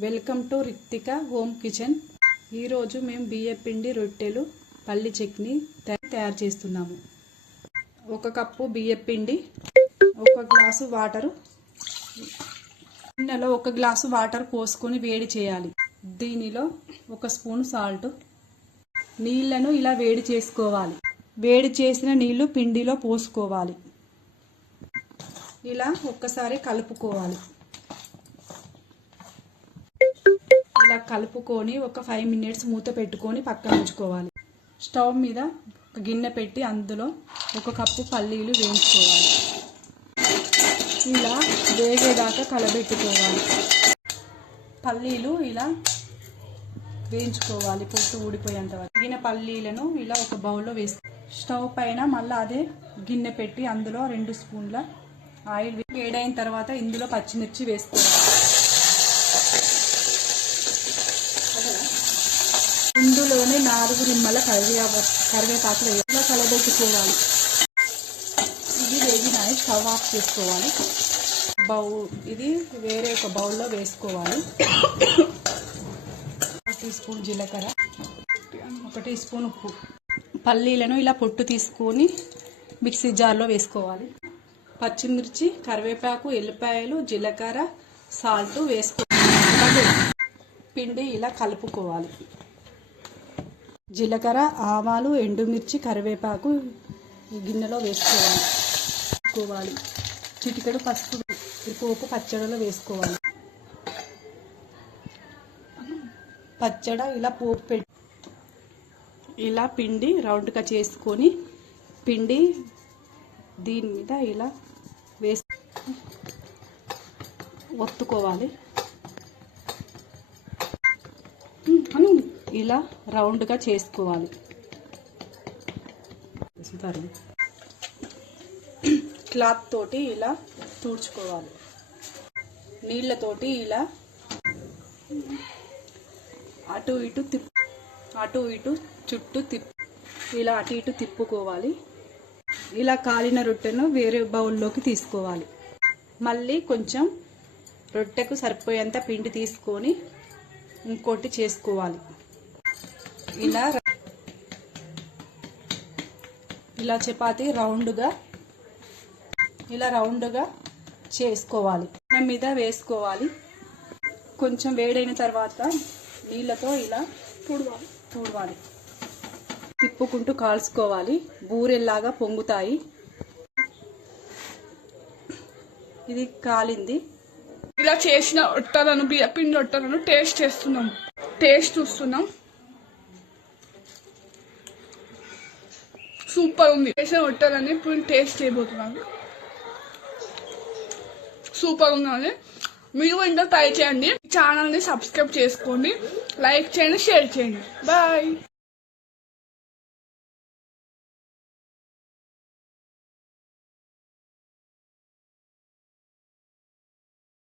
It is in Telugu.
Welcome to Rithika home kitchen. ఈరోజు మేము బియ్య పిండి రొట్టెలు పల్లి చట్నీ తయారు చేస్తున్నాము. 1 కప్పు బియ్య పిండి, 1 గ్లాసు వాటరు, గిన్నెలో 1 గ్లాసు వాటర్ పోసుకొని వేడి చేయాలి. దీనిలో 1 స్పూన్ సాల్ట్, నీళ్లను ఇలా వేడి చేసుకోవాలి. వేడి చేసిన నీళ్లు పిండిలో పోసుకోవాలి. ఇలా ఒక్కసారి కలుపుకోవాలి. ఇలా కలుపుకొని ఒక 5 మినిట్స్ మూత పెట్టుకొని పక్కన ఉంచుకోవాలి. స్టవ్ మీద ఒక గిన్నె పెట్టి అందులో 1 కప్పు పల్లీలు వేయించుకోవాలి. ఇలా వేగేదాకా కలబెట్టుకోవాలి. పల్లీలు ఇలా వేయించుకోవాలి, పొట్టు ఊడిపోయేంత వరకు. వేగిన పల్లీలను ఇలా ఒక బౌల్లో వేసుకోవాలి. స్టవ్ పైన మళ్ళీ అదే గిన్నె పెట్టి అందులో 2 స్పూన్ల ఆయిల్ వేడైన తర్వాత ఇందులో పచ్చిమిర్చి వేసుకోవాలి. ఇందులోనే 4 రిమ్మల కరివేపాకు వేయాలి. కలబెట్టుకోవాలి. ఇది వేగినాయి, స్టవ్ ఆఫ్ చేసుకోవాలి. ఇది వేరే ఒక బౌల్లో వేసుకోవాలి. 1 టీ స్పూన్ జీలకర్ర, 1 టీ స్పూన్ ఉప్పు. పల్లీలను ఇలా పొట్టు తీసుకొని మిక్సీ జార్లో వేసుకోవాలి. పచ్చిమిర్చి, కరివేపాకు, ఎల్లిపాయలు, జీలకర్ర, సాల్ట్ వేసుకోవాలి. పిండి ఇలా కలుపుకోవాలి. జీలకర్ర, ఆవాలు, ఎండుమిర్చి, కరివేపాకు గిన్నెలో వేసుకోవాలి. చిటికెడు పసుపు, పోపు పచ్చడిలో వేసుకోవాలి. పచ్చడి ఇలా పోపు పెట్టి ఇలా పిండి రౌండ్గా చేసుకొని పిండి దీని మీద ఇలా ఒత్తుకోవాలి. ఇలా రౌండ్గా చేసుకోవాలి. క్లాత్ తోటి ఇలా తుడుచుకోవాలి. నీళ్ళతోటి ఇలా అటు ఇటు చుట్టూ ఇలా అటు ఇటు తిప్పుకోవాలి. ఇలా కాలిన రొట్టెను వేరే బౌల్లోకి తీసుకోవాలి. మళ్ళీ కొంచెం రొట్టెకు సరిపోయేంత పిండి తీసుకొని ఇంకోటి చేసుకోవాలి. ఇలా చపాతీ రౌండ్గా చేసుకోవాలి. మీద వేసుకోవాలి. కొంచెం వేడైన తర్వాత నీళ్ళతో ఇలా తుడవాలి. తిప్పుకుంటూ కాల్చుకోవాలి. బూరెల్లాగా పొంగుతాయి. ఇది కాలింది. ఇలా చేసిన రొట్టెలను, బియ్యపిండి రొట్టెలను టేస్ట్ చూస్తున్నాం. సూపర్ ఉంది. చేసిన రొట్టెలని ఇప్పుడు టేస్ట్ చేయబోతున్నాను. సూపర్ ఉన్నది. మీరు ఇంట్లో ట్రై చేయండి. ఛానల్ని సబ్స్క్రైబ్ చేసుకోండి, లైక్ చేయండి, షేర్ చేయండి. బాయ్.